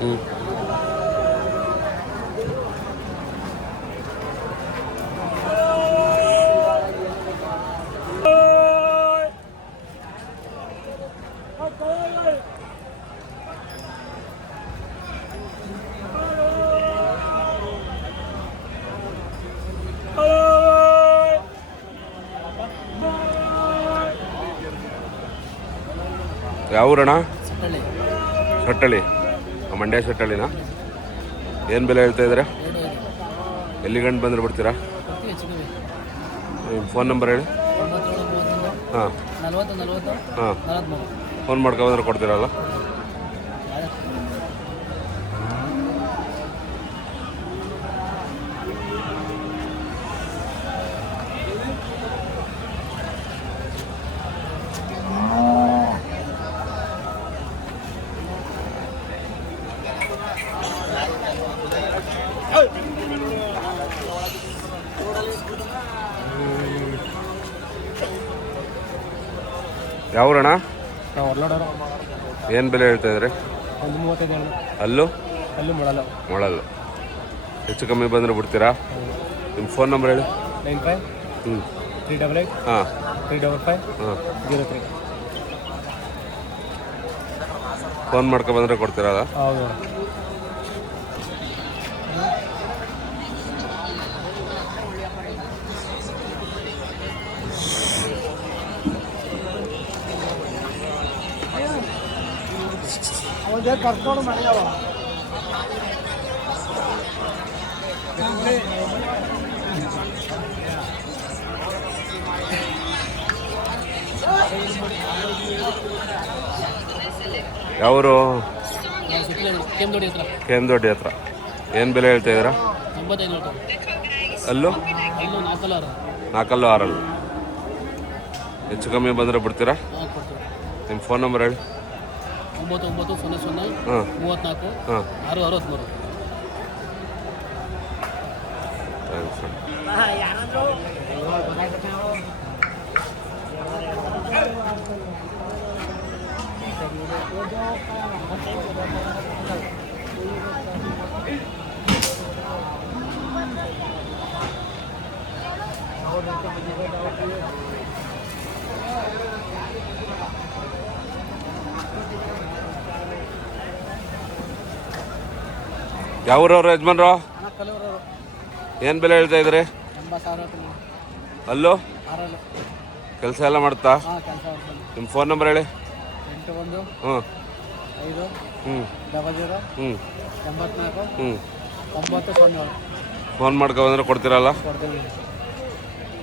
ಹ್ಞೂ ಯಾವ ಊರಣ್ಣ? ಸಟ್ಟಳ್ಳಿ. ಮಂಡ್ಯ ಸಟ್ಟಳ್ಳಿನಾ? ಏನು ಬೆಲೆ ಹೇಳ್ತಾ ಇದ್ದೀರಾ? ಎಲ್ಲಿ ಗಂಟು ಬಂದರೆ ಬಿಡ್ತೀರಾ? ನಿಮ್ಮ ಫೋನ್ ನಂಬರ್ ಹೇಳಿ. ಹಾಂ ಹಾಂ, ಫೋನ್ ಮಾಡ್ಕೊಬಂದ್ರೆ ಕೊಡ್ತೀರಲ್ಲ? ಯಾವೂರಣ್ಣ? ಏನು ಬೆಲೆ ಹೇಳ್ತಾ ಇದ್ರಿ? ಅಲ್ಲೂ ಮೊಳಲ್ಲು. ಹೆಚ್ಚು ಕಮ್ಮಿ ಬಂದರೆ ಬಿಡ್ತೀರಾ? ನಿಮ್ಮ ಫೋನ್ ನಂಬರ್ ಹೇಳಿ. 95 388 ಹಾಂ 355 ಹಾಂ 03. ಫೋನ್ ಮಾಡ್ಕೊಬಂದರೆ ಕೊಡ್ತೀರಲ್ಲ? ಹೌದು. ಕರ್ಕೊಂಡು ಮಾಡಿದವ ಯಾವರು? ಕೆಂದೊಡ್ಡಿ ಹತ್ರ. ಏನು ಬೆಲೆ ಹೇಳ್ತಾ ಇದ್ದೀರಾ? ಅಲ್ಲೂ 4 6 ಹೆಚ್ಚು ಕಮ್ಮಿ ಬಂದರೆ ಬಿಡ್ತೀರಾ? ನಿಮ್ಮ ಫೋನ್ ನಂಬರ್ ಹೇಳಿ. 9900 34 ಹಾಂ 663. ಥ್ಯಾಂಕ್ಸ್. ಯಾವೂರವ್ರು ಯಜಮಾನ್ರು? ಏನು ಬೆಲೆ ಹೇಳ್ತಾ ಇದ್ರಿ? ಅಲ್ಲೂ ಕೆಲಸ ಎಲ್ಲ ಮಾಡ್ತಾ? ನಿಮ್ಮ ಫೋನ್ ನಂಬರ್ ಹೇಳಿ. 81 ಹ್ಞೂ 5 ಹ್ಞೂ 00 ಹ್ಞೂ 84 ಹ್ಞೂ 907. ಫೋನ್ ಮಾಡ್ಕೊಬಂದ್ರೆ ಕೊಡ್ತೀರಲ್ಲ? ಕೊಡ್ತೀವಿ.